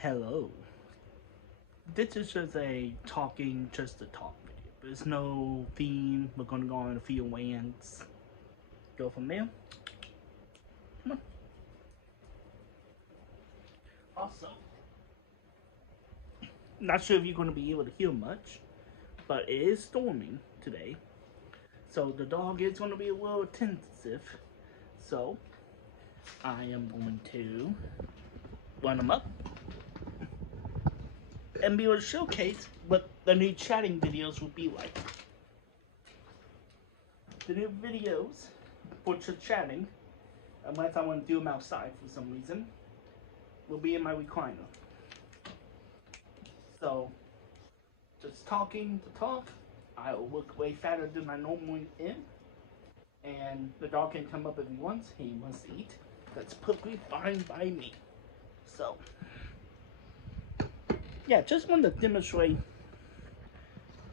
Hello. This is just a talking, just a talk video. There's no theme. We're gonna go on a few rants. Go from there. Come on. Also, not sure if you're gonna be able to hear much, but it is storming today. So the dog is gonna be a little attentive. So I am going to run him up and be able to showcase what the new chatting videos will be like. The new videos for chatting, unless I want to do them outside for some reason, will be in my recliner. So, just talking to talk, I will look way fatter than I normally am, and the dog can come up if he wants. He wants to eat. That's perfectly fine by me. So, yeah, just wanted to demonstrate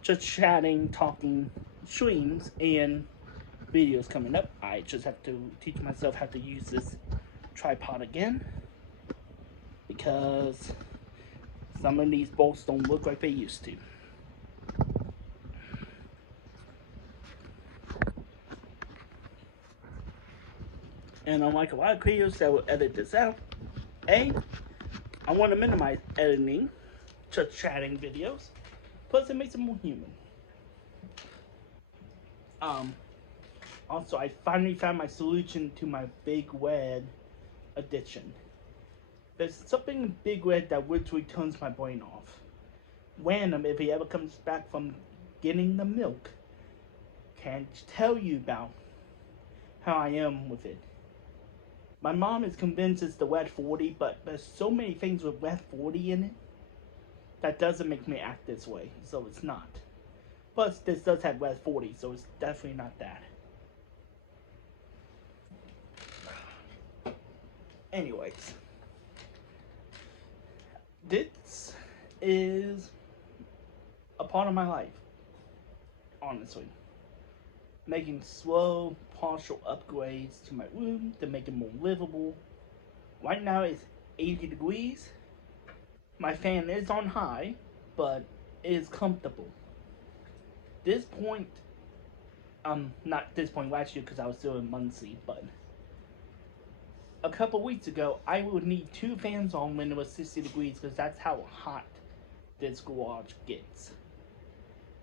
just chatting, talking, streams, and videos coming up. I just have to teach myself how to use this tripod again, because some of these bolts don't look like they used to. And unlike a lot of creators that will edit this out, I want to minimize editing just chatting videos. Plus, it makes it more human. Also, I finally found my solution to my Big Red addiction. There's something in Big Red that literally turns my brain off. Random, if he ever comes back from getting the milk, can't tell you about how I am with it. My mom is convinced it's the Red 40, but there's so many things with Red 40 in it that doesn't make me act this way, so it's not. Plus, this does have Red 40, so it's definitely not that. Anyways, this is a part of my life, honestly. Making slow, partial upgrades to my room to make it more livable. Right now it's 80 degrees. My fan is on high, but it is comfortable. This point, not this point last year because I was still in Muncie, but a couple weeks ago, I would need 2 fans on when it was 60 degrees because that's how hot this garage gets.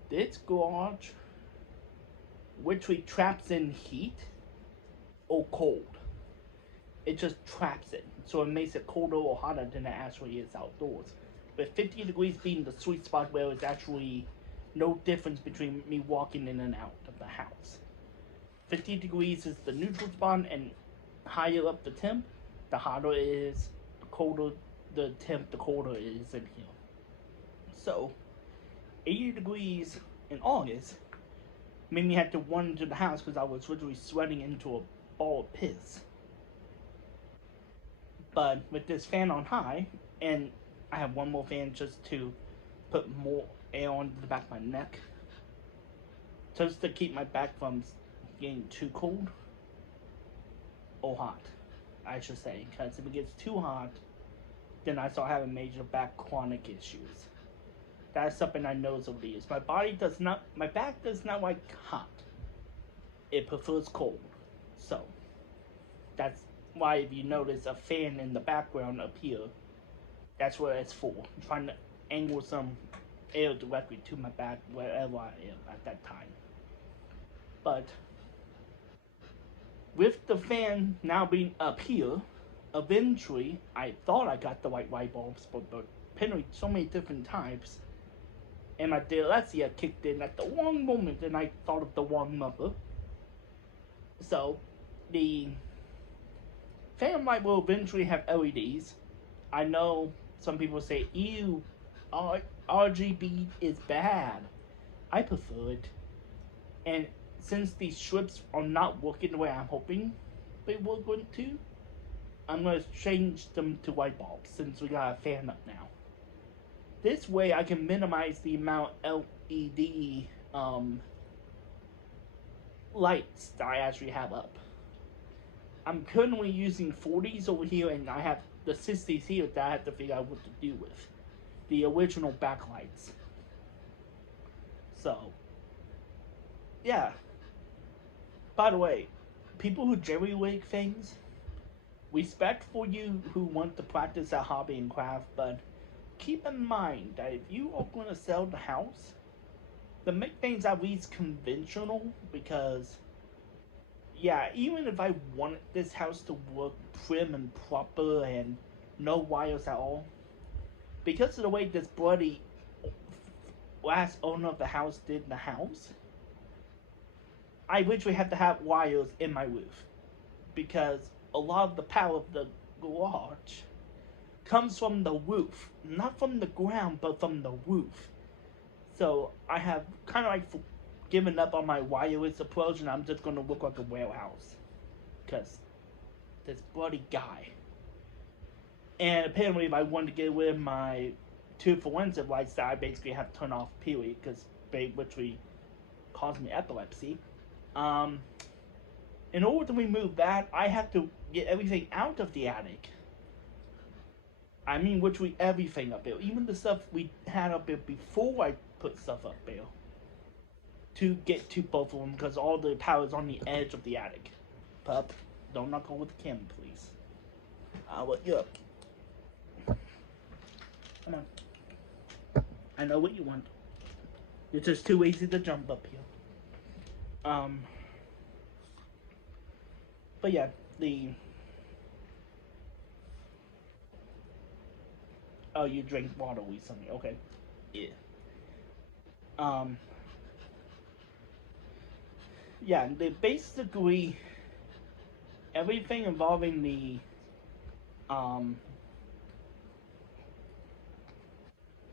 This garage literally traps in heat or cold. It just traps it, so it makes it colder or hotter than it actually is outdoors. With 50 degrees being the sweet spot where it's actually no difference between me walking in and out of the house. 50 degrees is the neutral spot, and higher up the temp, the hotter it is, the colder the temp, the colder it is in here. So, 80 degrees in August made me have to run into the house because I was literally sweating into a ball of piss. But with this fan on high, and I have one more fan just to put more air on the back of my neck, just to keep my back from getting too cold or hot, I should say. Because if it gets too hot, then I start having major back chronic issues. That's something I noticed over the years. My back does not like hot. It prefers cold. So, that's why if you notice a fan in the background up here, that's what it's for. I'm trying to angle some air directly to my back wherever I am at that time. But with the fan now being up here, eventually I thought I got the right light bulbs, but apparently so many different types, and my dyslexia kicked in at the wrong moment and I thought of the wrong number. So the fan light will eventually have LEDs. I know some people say, ew, RGB is bad. I prefer it. And since these strips are not working the way I'm hoping they were going to, I'm going to change them to light bulbs since we got a fan up now. This way I can minimize the amount of LED lights that I actually have up. I'm currently using 40s over here, and I have the 60s here that I had to figure out what to do with. The original backlights. So, yeah. By the way, people who jerry rig things, respect for you who want to practice a hobby and craft, but keep in mind that if you are going to sell the house, then make things at least conventional because, yeah, even if I wanted this house to work prim and proper and no wires at all, because of the way this bloody last owner of the house did the house, I literally have to have wires in my roof because a lot of the power of the garage comes from the roof, not from the ground, but from the roof. So I have kind of like given up on my wireless approach, and I'm just gonna look like a warehouse because this bloody guy. And apparently, if I want to get rid of my two forensic lights, that I basically have to turn off period because they literally cause me epilepsy. Um, in order to remove that, I have to get everything out of the attic. I mean, literally everything up there, even the stuff we had up there before I put stuff up there, to get to both of them because all the power is on the edge of the attic. Pup, don't knock over the camera, please. I'll let you up. Come on. I know what you want. You're just too easy to jump up here. But yeah, the... Oh, you drink water recently. Okay. Yeah. Um... Yeah, they basically... Everything involving the...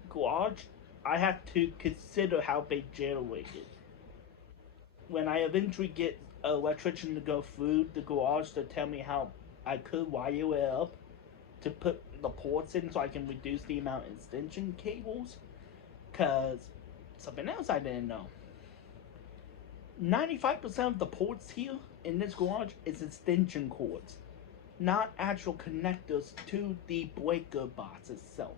Garage, I have to consider how they generate it. When I eventually get an electrician to go through the garage to tell me how I could wire it up to put the ports in so I can reduce the amount of extension cables, because something else I didn't know. 95% of the ports here in this garage is extension cords, not actual connectors to the breaker box itself.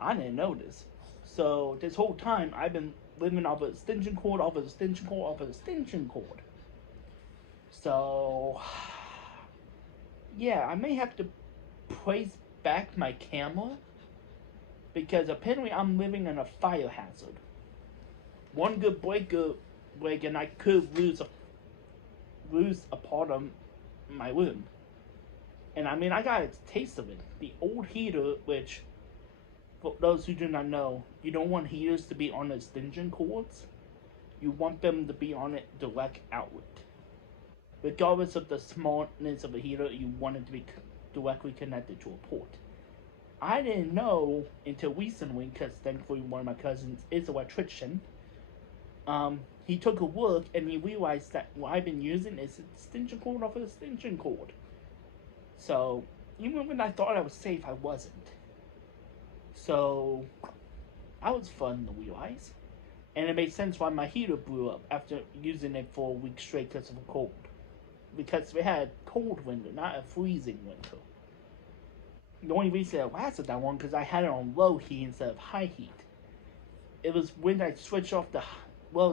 I didn't know this. So this whole time I've been living off an extension cord, off an extension cord, off an extension cord. So yeah, I may have to place back my camera because apparently I'm living in a fire hazard. One good breaker break and I could lose a part of my room. And I mean, I got a taste of it. The old heater, which for those who do not know, you don't want heaters to be on extension cords. You want them to be on it direct outlet. Regardless of the smallness of a heater, you want it to be directly connected to a port. I didn't know until recently, because thankfully one of my cousins is an electrician. He took a look and he realized that what I've been using is extension cord off an extension cord. So even when I thought I was safe, I wasn't. So that was fun to realize. And it made sense why my heater blew up after using it for a week straight because of a cold. Because we had a cold winter, not a freezing winter. The only reason it lasted that long because I had it on low heat instead of high heat. It was when I switched off the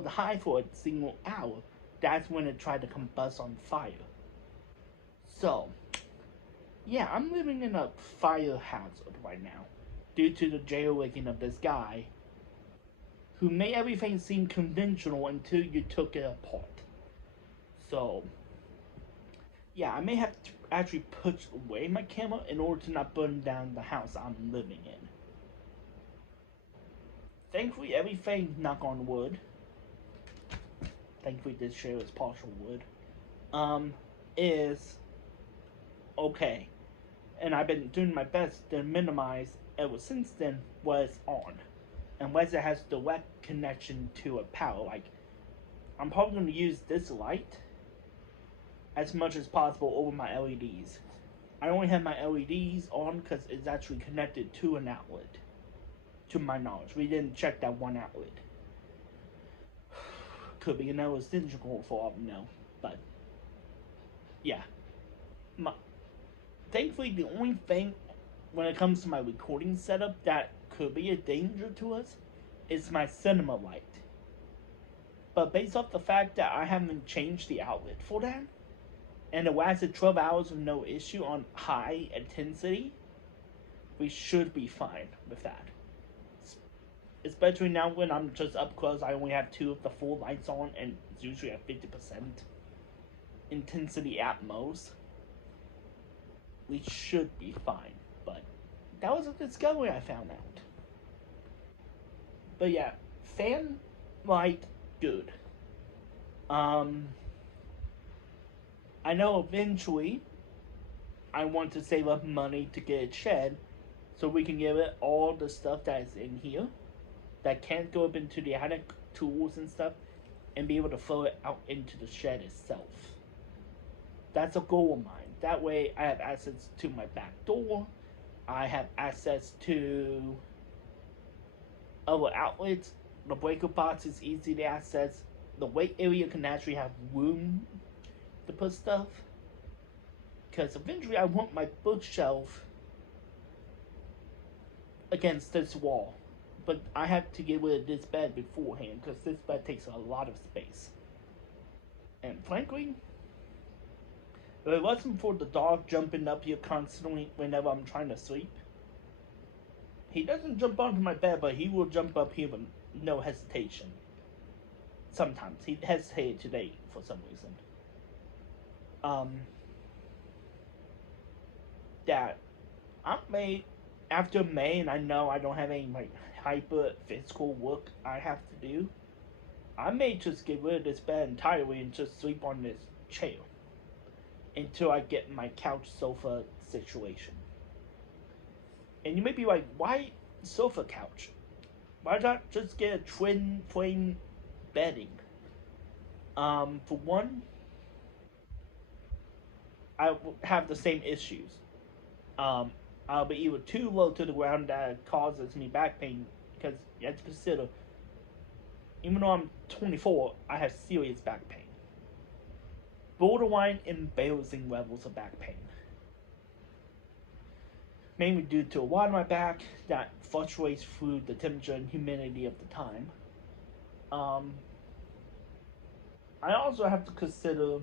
high for a single hour, that's when it tried to combust on fire. So, yeah, I'm living in a fire hazard right now due to the jailbreaking of this guy who made everything seem conventional until you took it apart. So, yeah, I may have to actually put away my camera in order to not burn down the house I'm living in. Thankfully, everything, knock on wood, thankfully this chair is partial wood, is okay. And I've been doing my best to minimize ever since then was on. Unless it has direct connection to a power. Like, I'm probably going to use this light as much as possible over my LEDs. I only have my LEDs on because it's actually connected to an outlet. To my knowledge. We didn't check that one outlet. Could be another extension cord for all we know. But, yeah. Thankfully, the only thing when it comes to my recording setup that could be a danger to us is my cinema light. But based off the fact that I haven't changed the outlet for that, and it lasted 12 hours with no issue on high intensity, we should be fine with that. Especially now when I'm just up close, I only have two of the full lights on, and it's usually at 50% intensity at most. We should be fine. But that was a discovery I found out. But yeah, fan light good. Um, I know eventually I want to save up money to get a shed so we can give it all the stuff that is in here that can't go up into the attic, tools and stuff, and be able to throw it out into the shed itself. That's a goal of mine. That way I have access to my back door, I have access to other outlets, the breaker box is easy to access, the weight area can actually have room to put stuff. Because eventually I want my bookshelf against this wall. But I have to get rid of this bed beforehand because this bed takes a lot of space. And frankly, if it wasn't for the dog jumping up here constantly whenever I'm trying to sleep, he doesn't jump onto my bed, but he will jump up here with no hesitation. Sometimes. He hesitated today for some reason. That I'm made after May, and I know I don't have any like hyper physical work I have to do. I may just get rid of this bed entirely and just sleep on this chair until I get my couch sofa situation. And you may be like, why sofa couch? Why not just get a twin frame bedding? For one, I have the same issues. I'll be either too low to the ground that causes me back pain because you have to consider, even though I'm 24, I have serious back pain. Borderline embarrassing levels of back pain. Mainly due to a lot of my back that fluctuates through the temperature and humidity of the time. I also have to consider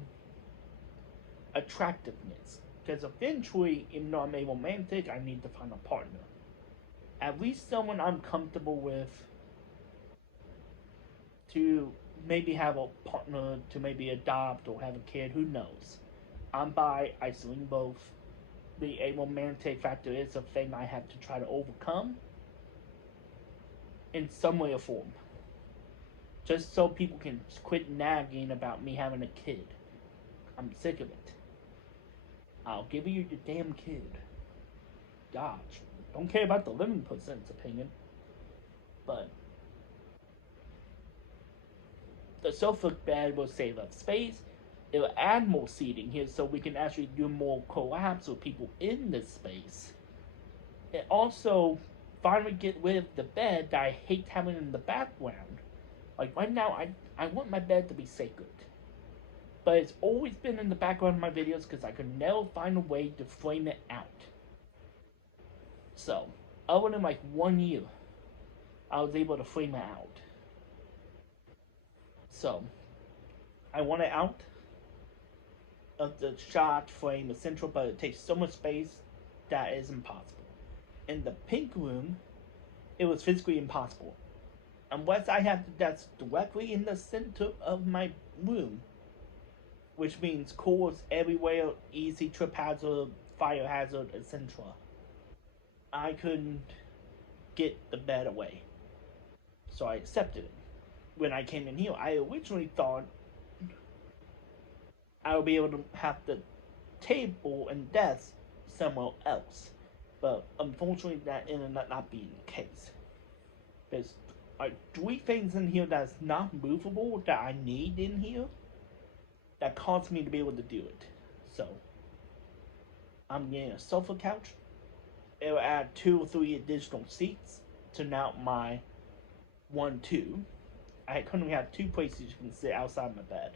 attractiveness. Because eventually, even though I'm a romantic, I need to find a partner. At least someone I'm comfortable with to maybe have a partner, to maybe adopt or have a kid, who knows. I'm bi, I swing both. The a romantic factor is a thing I have to try to overcome in some way or form. Just so people can quit nagging about me having a kid. I'm sick of it. I'll give you your damn kid. Gosh. Don't care about the living percent's opinion. But the sofa bed will save up space. It will add more seating here so we can actually do more collabs with people in this space. It also finally get rid of the bed that I hate having in the background. Like right now, I want my bed to be sacred. But it's always been in the background of my videos because I could never find a way to frame it out. So, other than like 1 year, I was able to frame it out. So, I want it out of the shot frame essential, but it takes so much space that is impossible. In the pink room, it was physically impossible. Unless I have the desk directly in the center of my room, which means cords everywhere, easy trip hazard, fire hazard, etc. I couldn't get the bed away. So I accepted it. When I came in here, I originally thought I would be able to have the table and desk somewhere else. But unfortunately, that ended up not being the case. There's like 3 things in here that's not movable that I need in here that caused me to be able to do it. So, I'm getting a sofa couch. It will add 2 or 3 additional seats to now my 1, 2. I currently have 2 places you can sit outside my bed.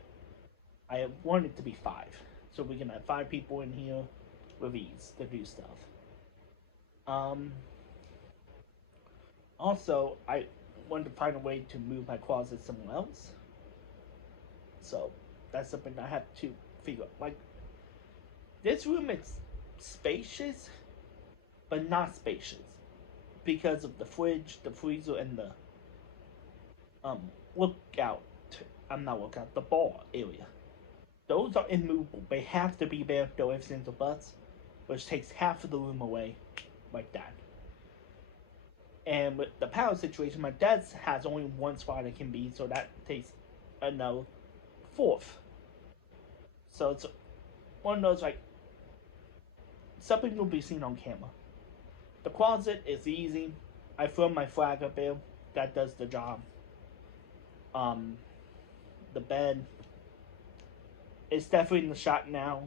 I want it to be 5. So we can have 5 people in here with ease to do stuff. Um, Also, I wanted to find a way to move my closet somewhere else. So that's something I have to figure out. Like, this room is spacious, but not spacious because of the fridge, the freezer, and the um lookout. I'm not lookout. The bar area. Those are immovable. They have to be there though if it's a bus, which takes half of the room away, like that. And with the power situation, my dad's has only one spot it can be, so that takes another fourth. So it's one of those like something will be seen on camera. The closet is easy. I throw my flag up there. That does the job. Um, the bed is definitely in the shot now,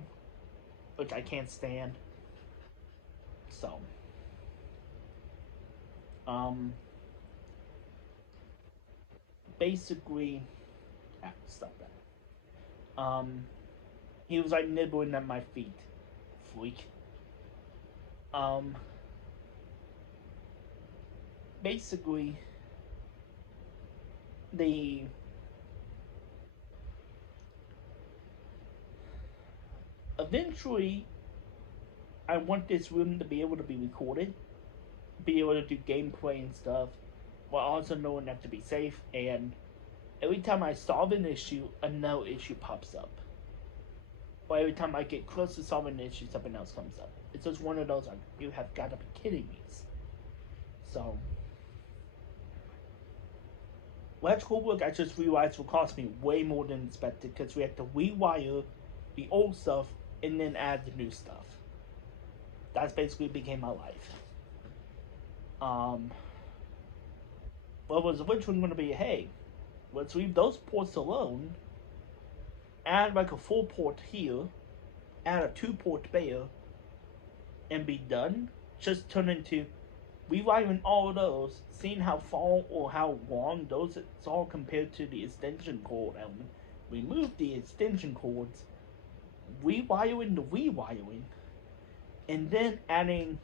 which I can't stand. So, um, basically, stop that. He was like nibbling at my feet, freak. Um, basically, the eventually I want this room to be able to be recorded, be able to do gameplay and stuff, while also knowing that to be safe. And every time I solve an issue, another issue pops up. Or every time I get close to solving an issue, something else comes up. It's just one of those like, you have got to be kidding me. So, electrical work I just realized will cost me way more than expected because we have to rewire the old stuff and then add the new stuff. That's basically became my life. Um, what was originally going to be, hey, let's leave those ports alone, add like a full port here, add a 2-port there, and be done, just turn into rewiring all of those, seeing how far or how long those it's all compared to the extension cord, and remove the extension cords, rewiring the rewiring, and then adding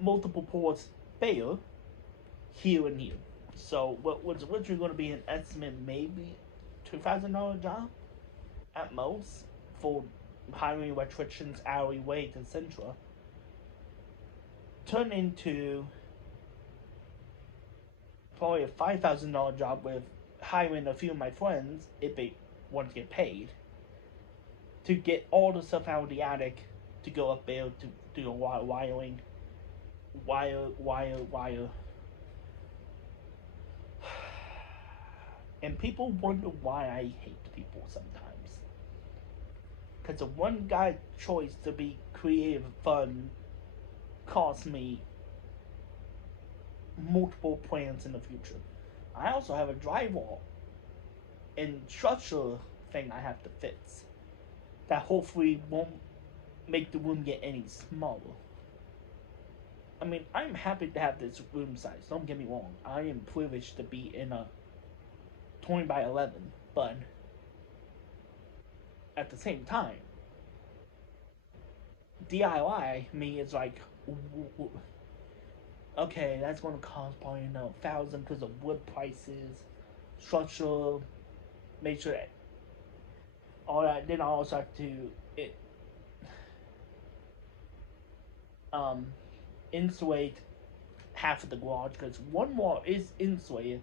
multiple ports there, here and here. So what was originally going to be an estimate, maybe $2,000 job at most for hiring electricians, hourly wage, etc., turned into probably a $5,000 job with hiring a few of my friends if they want to get paid to get all the stuff out of the attic to go up there to do the wiring, wire. And people wonder why I hate people sometimes. Because the one guy choice to be creative and fun cost me multiple plans in the future. I also have a drywall and structure thing I have to fix that hopefully won't make the room get any smaller. I mean, I'm happy to have this room size, don't get me wrong. I am privileged to be in a 20 by 11, but at the same time, DIY me is like, okay, that's going to cost probably $1,000 because of wood prices, structure, make sure that all that. Then I also have to um, insulate half of the garage because one wall is insulated,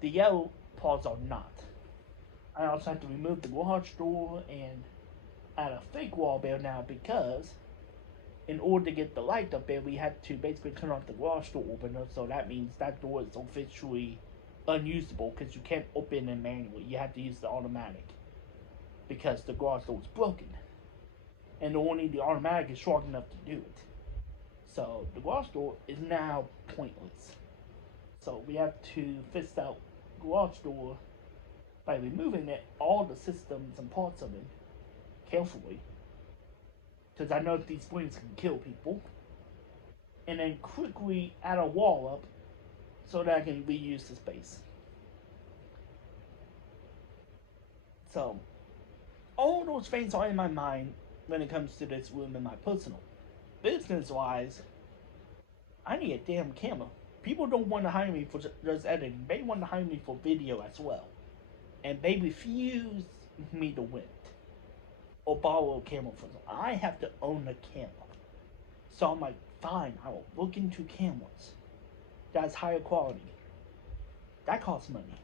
the yellow parts are not. I also have to remove the garage door and add a fake wall there now because in order to get the light up there, we had to basically turn off the garage door opener. So that means that door is officially unusable because you can't open it manually. You have to use the automatic because the garage door is broken, and only the automatic is strong enough to do it. So the garage door is now pointless. So we have to fix that garage door by removing it, all the systems and parts of it carefully, because I know these springs can kill people, and then quickly add a wall up so that I can reuse the space. So, all those things are in my mind when it comes to this room in my personal. Business wise, I need a damn camera. People don't want to hire me for just editing. They want to hire me for video as well. And they refuse me to rent or borrow a camera from them. I have to own a camera. So I'm like, fine, I will look into cameras. That's higher quality. That costs money.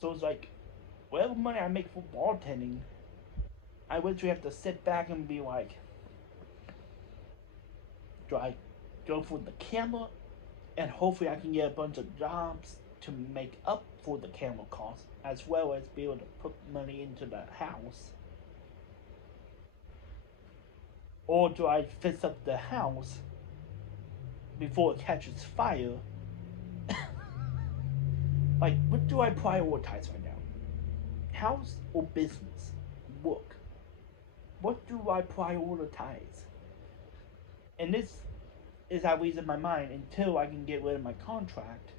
So it's like, whatever money I make for bartending, I literally have to sit back and be like, do I go for the camera and hopefully I can get a bunch of jobs to make up for the camera cost, as well as be able to put money into the house? Or do I fix up the house before it catches fire? Like, what do I prioritize right now? House or business? Work. What do I prioritize? And this is how it's in my mind until I can get rid of my contract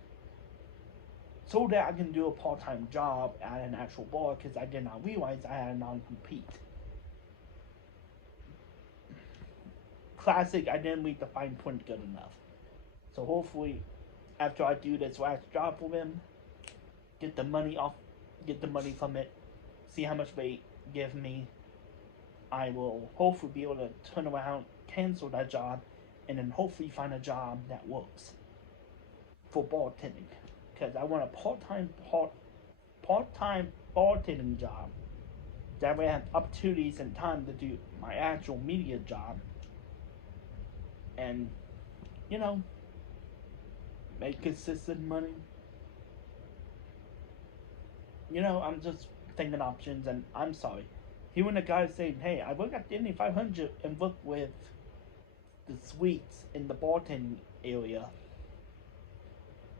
so that I can do a part-time job at an actual bar, because I did not realize I had a non-compete. Classic, I didn't read the fine print good enough. So hopefully, after I do this last job for them, get the money from it, see how much they give me, I will hopefully be able to turn around, cancel that job, and then hopefully find a job that works for bartending. Because I want a part-time bartending job. That way I have opportunities and time to do my actual media job. And, you know, make consistent money. You know, I'm just thinking options, and I'm sorry. Hearing a guy saying, hey, I work at Disney 500 and work with the suites in the bartending area.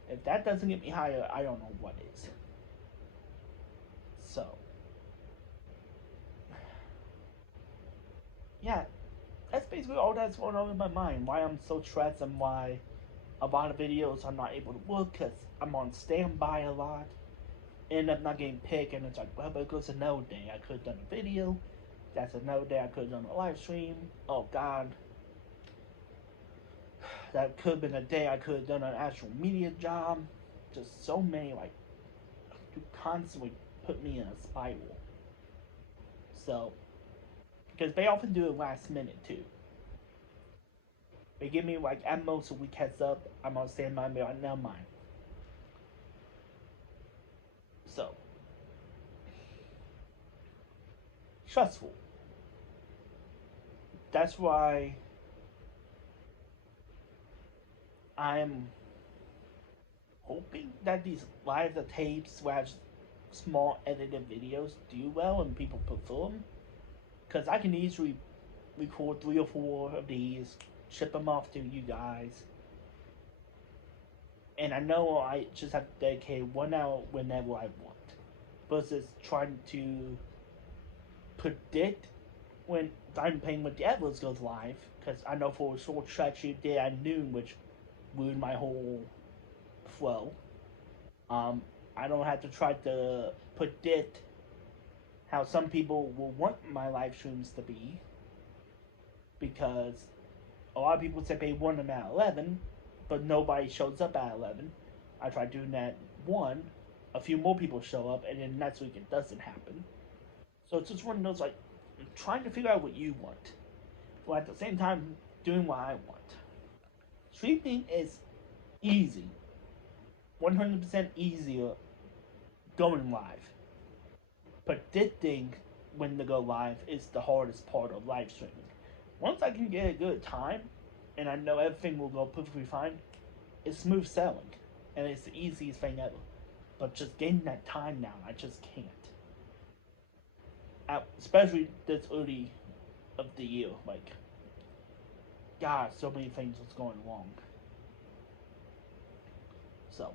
If that doesn't get me higher, I don't know what is. So, yeah, that's basically all that's going on in my mind. Why I'm so stressed and why a lot of videos I'm not able to work, because I'm on standby a lot. End up not getting picked, and it's like, well, but it goes another day. I could have done a video. That's another day I could have done a live stream. Oh, God. That could have been a day I could have done an actual media job. Just so many, like, to constantly put me in a spiral. So, because they often do it last minute, too. They give me, like, at most a week heads up. I'm on standby, and be like, never mind. So, stressful. That's why I'm hoping that these live tapes slash small edited videos do well and people prefer them. Because I can easily record 3 or 4 of these, ship them off to you guys. And I know I just have to dedicate 1 hour whenever I want. Versus trying to predict when I'm playing with Diablos goes live. Because I know for a short stretch you did at noon, which ruined my whole flow. I don't have to try to predict how some people will want my live streams to be, because a lot of people say they want them at 11, but nobody shows up at 11. I try doing that 1, a few more people show up, and then next week it doesn't happen. So it's just one of those, like, I'm trying to figure out what you want, but at the same time doing what I want. Streaming is easy, 100% easier going live. Predicting when to go live is the hardest part of live streaming. Once I can get a good time and I know everything will go perfectly fine, it's smooth sailing and it's the easiest thing ever. But just getting that time down, I just can't. Especially this early of the year, like, God, so many things was going wrong. So,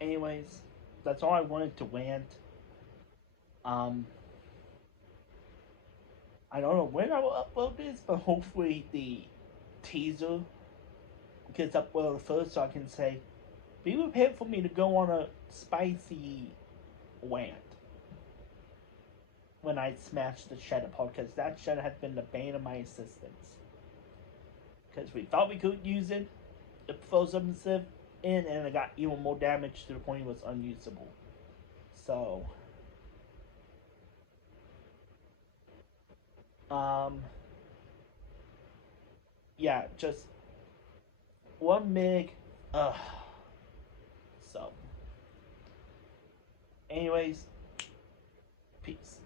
anyways, that's all I wanted to rant. Um, I don't know when I will upload this, but hopefully the teaser gets uploaded first, so I can say, be prepared for me to go on a spicy rant when I smash the shed apart, because that shed has been the bane of my existence. Because we thought we could use it, the flow submissive in, and it got even more damage to the point it was unusable. So, um, yeah, just one mig. Ugh. So, anyways, peace.